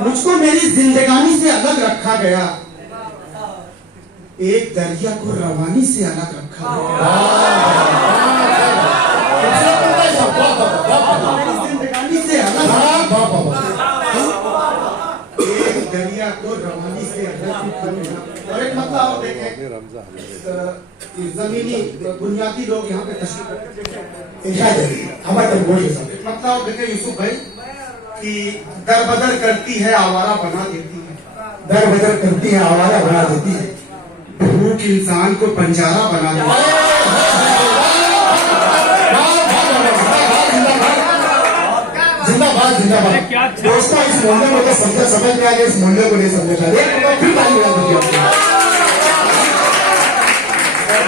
मुझको मेरी जिंदगानी से अलग रखा गया, एक दरिया को रवानी से अलग रखा गया। मेरी जिंदगानी से अलग, एक दरिया को रवानी से अलग रखा गया। और एक मतलब आप देखें, जमीनी बुनियादी लोग यहाँ पे मतलब आप देखें यूसुफ भाई कि दर बदर करती है आवारा बना देती है, दर बदर करती है आवारा बना देती है, भूख इंसान को बंजारा बना देती है। जिंदाबाद जिंदाबाद। दोस्तों इस मोहल्ले में तो समझ में आ गया, इस मोहल्ले को नहीं समझ आ रहा। फिर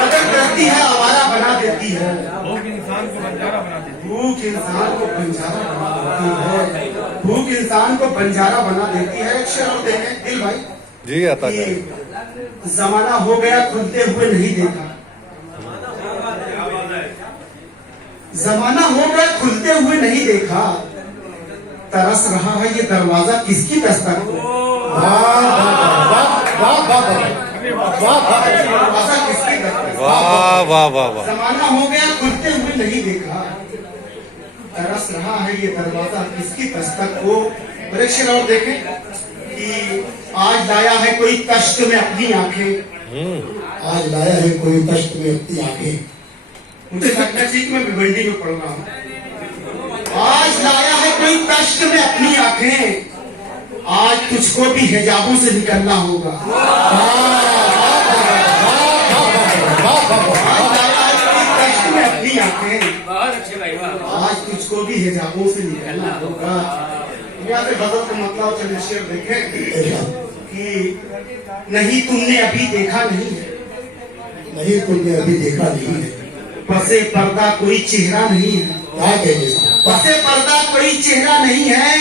बदल करती है आवारा बना देती है, भूख इंसान को बंजारा बना देती है, भूख इंसान को बंजारा बना देती है, भूख इंसान को बंजारा बना देती है। एक शेर और देखें दिल भाई जी आता है। जमाना हो गया खुलते हुए नहीं देखा, जमाना हो गया खुलते हुए नहीं देखा, तरस रहा है ये दरवाजा किसकी दस्तक को। दरवाजा किसकी दस्तक, वाह वाह वाह वाह। जमाना हो गया खुलते हुए नहीं देखा, तरस रहा है ये दरवाजा किसकी दस्तक को। और एक शेर और देखें कि आज लाया है कोई कष्ट में अपनी आंखें, आज लाया है कोई कष्ट में अपनी आंखें। मुझे लगता है मैं भिवंडी में पढ़ रहा हूँ। आज लाया है कोई कष्ट में अपनी आंखें, आज तुझको भी हिजाबों से निकलना होगा। आज लाया है कोई कष्ट में अपनी आंखें, आज तुझको भी हिजाबों से निकलना होगा। यहाँ पे गजल का मतलब चलिए शेर देखें कि नहीं तुमने अभी देखा नहीं है, नहीं तुमने अभी देखा नहीं है, बसे पर्दा कोई चेहरा नहीं है, क्या कहेंगे बसे पर्दा कोई चेहरा नहीं है,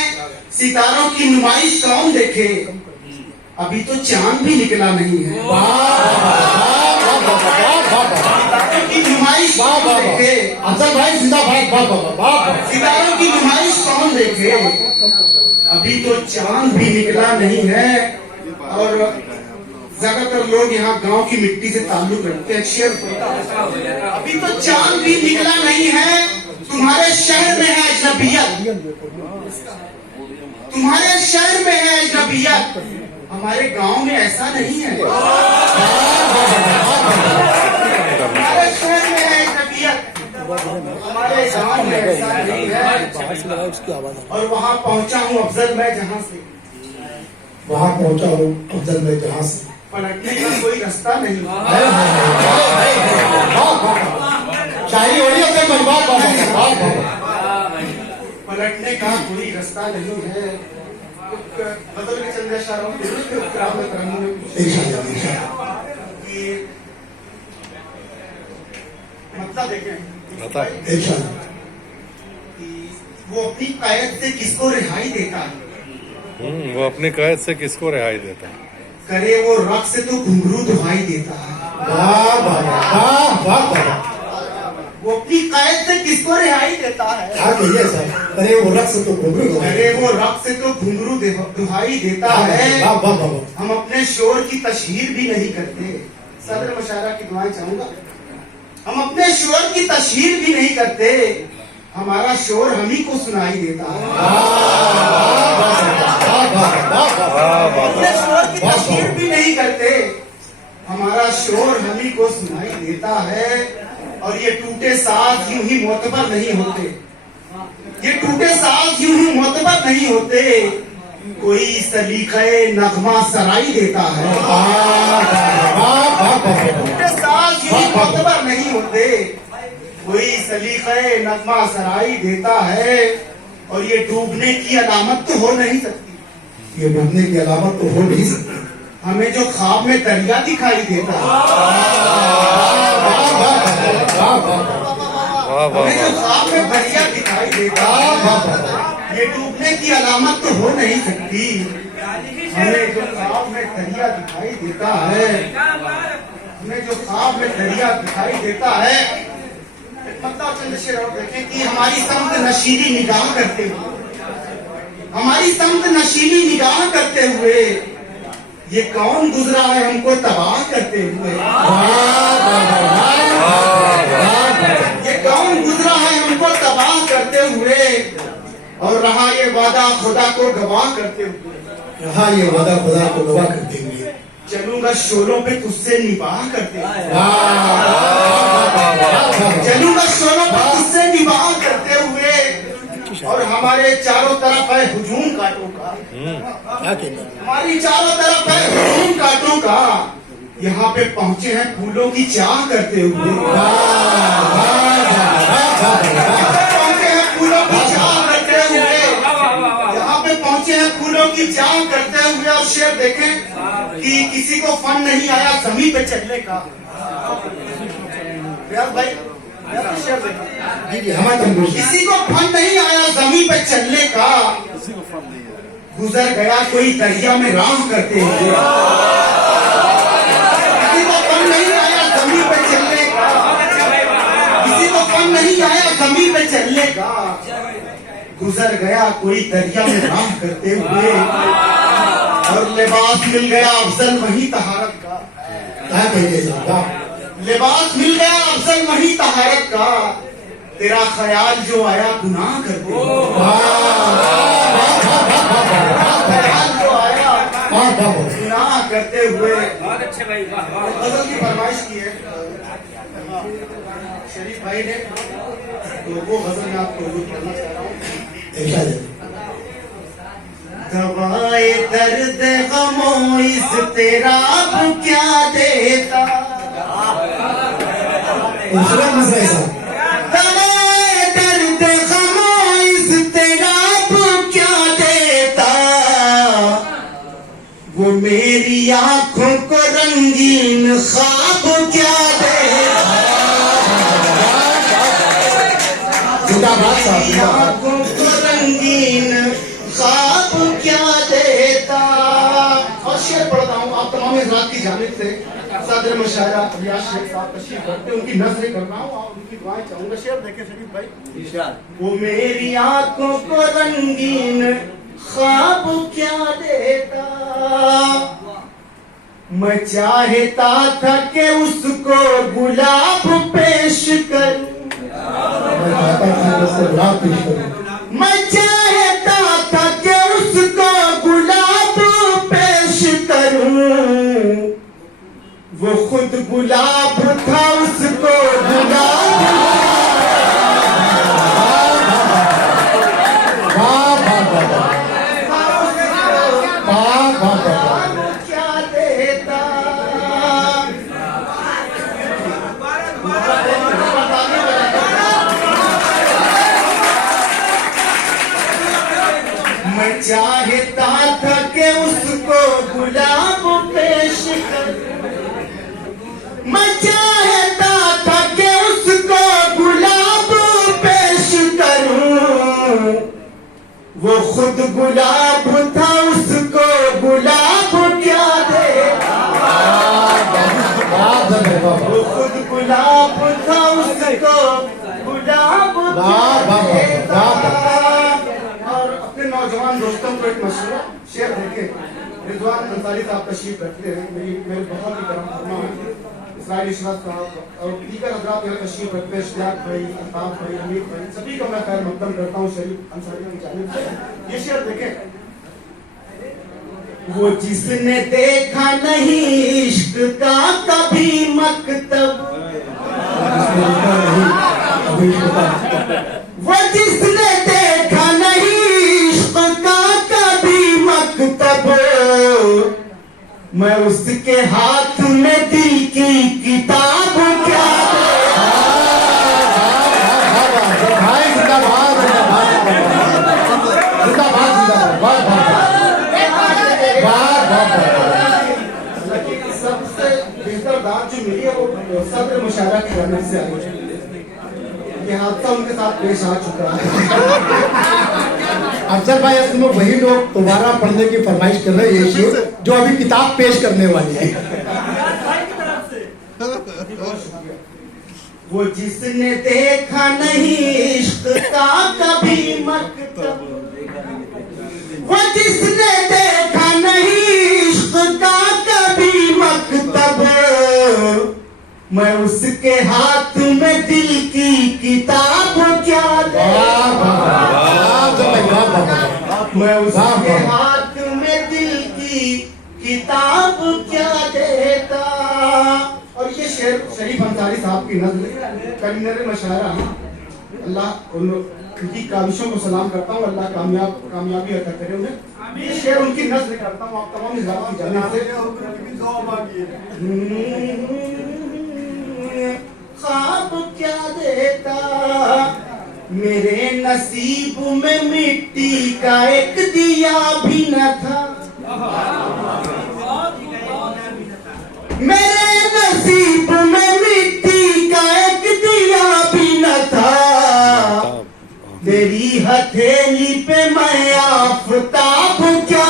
सितारों की नुमाइश कौन देखे, अभी तो चांद भी निकला नहीं है। सितारों की नुमाइश कौन देखे, अफजल भाई जिंदाबाद। सितारों की नुमाइश कौन देखे, अभी तो चांद भी निकला नहीं है। और ज्यादातर लोग यहाँ गांव की मिट्टी से ताल्लुक रखते हैं। शेर अभी तो चांद भी निकला नहीं है, तुम्हारे शहर में है अजनबियत, तुम्हारे शहर में है अजनबियत, हमारे गांव में ऐसा नहीं है। हमारे शहर में है अजनबियत, हमारे गांव में ऐसा नहीं है। और वहाँ पहुँचा हूँ अफजल मैं जहाँ से, वहाँ पहुँचा हूँ अफजल मैं जहाँ से, पलटने का कोई रास्ता नहीं। शायरी हो रही है पलटने का कोई रास्ता नहीं है। बदल के चंद्र शारों मतलब देखें बता। कि वो अपनी कायद से किसको रिहाई देता है, वो अपनी कैद से किसको रिहाई देता है, करे वो रक्स से तो घुंघरू दुहाई देता है। वो अपनी कैद से किसको रिहाई देता है, क्या कहिए सर, अरे वो रक्स तो घुंघरू, अरे वो रक्स से तो घुंघरू दुहाई देता है। हम अपने शोर की तशहीर भी नहीं करते, सदर मुशायरा की दुआएं चाहूंगा। हम अपने शोर की तशहीर भी नहीं करते, हमारा शोर हम ही को सुनाई देता है। अपने शोर की तशहीर भी नहीं करते, हमारा शोर हम ही को सुनाई देता है। और ये टूटे साज यूं ही मोतबर नहीं होते, ये टूटे साज यूं ही मोतबर नहीं होते, कोई सलीक़े नगमा सराई देता है। टूटे साज यूं ही मोतबर नहीं होते, कोई सलीक़े नगमा सराई देता है। और ये डूबने की अलामत तो हो नहीं सकती, ये डूबने की अलामत तो हो नहीं सकती, हमें जो ख्वाब में दरिया दिखाई देता है, हमें जो ख्वाब में दरिया दिखाई देता है, ये डूबने की अलामत तो हो नहीं सकती, हमें जो ख्वाब में दरिया दिखाई देता है, हमें जो ख्वाब में दरिया दिखाई देता है। मतलब चंद्रशेखर और देखें कि हमारी समत नशीली निगाह करते हुए, हमारी समत नशीली निगाह करते हुए, ये कौन गुजरा है हमको तबाह करते हुए, ये कौन गुजरा है हमको तबाह करते हुए, और रहा ये वादा खुदा को गवाह करते हुए, रहा ये वादा खुदा को गवाह करते हुए, चलूंगा शोलों पे तुझसे निबाह करते हुए, चलूंगा शोलों पे तुझसे निबाह करते हुए, और हमारे चारों तरफ है हुजूम कांटों का, क्या कहते हैं? हमारी चारों तरफ है हुजूम कांटों का, यहाँ पे पहुंचे हैं फूलों की चाह करते हुए, पहुंचे हैं फूलों की चाह करते हुए, यहाँ पे पहुंचे हैं फूलों की चाह करते हुए, और शेर देखें कि किसी को फन नहीं आया जमीन पे चलने का। प्यार भाई, प्यार शेर देखें, जी जी हमारा तंदुरुस्त किसी को फन नहीं आया जमीन पे चलने का, गुजर गया कोई दरिया में राह करते हुए, किसी को फन नहीं आया जमीन पे चलने का, किसी को फन नहीं आया जमीन पे चलने का, गुजर गया कोई दरिया में राह करते हुए, और लिबास मिल गया अफजल वही तहारत का, क्या कहते हैं साहब? लिबास मिल गया अफजल वही तहारत का, तेरा ख्याल जो आया गुनाह करते हुए, ख्याल जो आया गुनाह करते हुए। बहुत अच्छे भाई, वाह वाह। गजल की फरमाइश की है शरीफ भाई ने, तो वो गजल मैं आपको पढ़ना चाह रहा हूँ। इरशाद है। दवाए दर्द गमो इस तेरा अब क्या देता, खूबसूरत मसला है साहब। दवाए दर्द गमो इस तेरा अब क्या देता, वो मेरी आंखों को रंगीन ख्वाब क्या देता, जिंदाबाद साहब, मेरी जिंदाबाद। आंखों को रंगीन ख्वाब क्या देता। और शेर पढ़ता हूँ, आप तमाम हज़रात की जानिब से सदर मुशायरा रियाज शेख साहब तशरीफ रखते, उनकी नज़रें कर रहा हूँ और उनकी दुआएं चाहूंगा। शेर देखे शरीफ भाई, वो मेरी आंखों को रंगीन ख्वाब क्या देता, मैं चाहता था कि उसको गुलाब पेश करूं, मैं चाहता था कि उससे गुलाब पेश करूं, मैं चाहता था कि उसको गुलाब पेश करूं, वो खुद गुलाब था उसको गुलाब, वाह वाह वाह वाह वाह वाह। क्या देता। मैं चाहता था कि उसको गुलाब पेश करूं, मैं चाहता था कि उसको गुलाब पेश करूं, वो खुद गुलाब था उसको गुलाब क्या देता, वो खुद गुलाब था उसको गुलाब क्या देता। और अपने नौजवान दोस्तों को एक मशवरा शेयर देखे, रिजवान अंसारी साहब तशरीफ रखते हैं, मेरे बहुत ही करम फरमा है, इसराइली शहद साहब और दीगर हजरात यहाँ तशरीफ रखते हैं, इश्तियाक भाई, अल्ताफ भाई, अमीर भाई, सभी को मैं खैर मकदम करता हूँ शरीफ अंसारी की जानिब से। ये शेर देखें, वो जिसने देखा नहीं इश्क का कभी मकतब, वो जिसने देखा नहीं इश्क का कभी मकतब, मैं उसके हाथ में दिल की किताब क्या भाई जिंदाबाद जिंदाबाद जिंदाबाद जिंदाबाद, वाह वाह वाह वाह। लेकिन सबसे बेहतर दाद जो मिली है वो सदर मुशायरा की जानिब से आई है। ये हादसा उनके साथ पेश आ चुका है। अफजल भाई असल में वही लोग दोबारा पढ़ने की फरमाइश कर रहे हैं ये शेर जो अभी किताब पेश करने वाली है। वो जिसने देखा नहीं इश्क का कभी मकतब, वो जिसने देखा नहीं उसके हाथ में दिल की किताब क्या देता, मैं उसके हाथ में दिल की किताब क्या देता। और ये शेर शरीफ अंसारी साहब की नज़्म कन्नड़ मशायरा है। अल्लाह उनकी काविशों को सलाम करता हूँ, अल्लाह कामयाबी अता करे उन्हें। ये शेर उनकी नज़्म करता हूँ आप तमाम निज़ाम की जानिब से। ख्वाब क्या देता, मेरे नसीब में मिट्टी का एक दिया भी न था, मेरे नसीब में मिट्टी का एक दिया भी न था, तेरी हथेली पे मैं आफताब क्या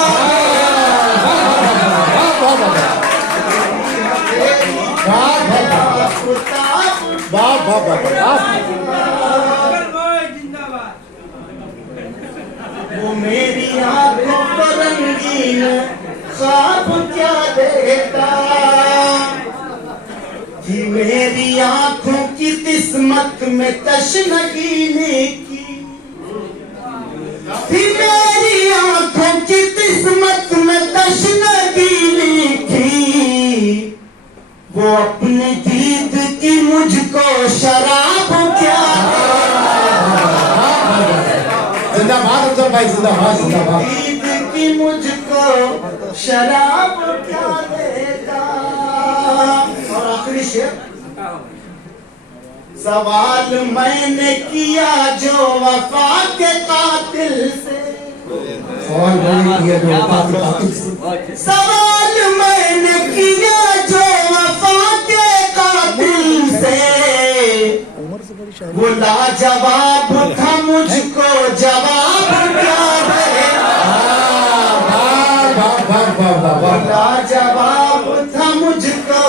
वो मेरी आंखों पर रंगीन ख्वाब क्या देता, कि मेरी आंखों की किस्मत में तशनगी लिखी, कि मेरी आंखों की किस्मत में तशनगी लिखी, वो अपनी दीद की मुझको शराब क्या, जिंदाबाद अफजल भाई, जिंदाबाद जिंदाबाद। दीद की मुझको शराब क्या देता। और आखिरी शेर, सवाल मैंने किया जो वफा के कातिल से, सवाल मैंने किया जो वफा के कातिल से, सवाल मैंने किया जो वफा के कातिल से, वो लाजवाब था मुझको जवाब क्या देता, लाजवाब था मुझको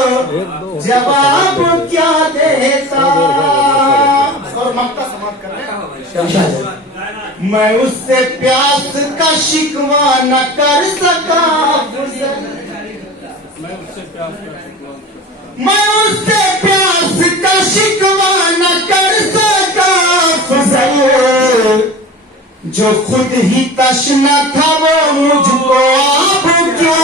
जवाब क्या देता। और मक्का समाप्त कर रहे हैं। मैं उससे प्यास का शिकवा न कर सका, मैं उससे प्यास का शिकवा न कर सका फजल, जो खुद ही तशना था वो मुझको आप क्या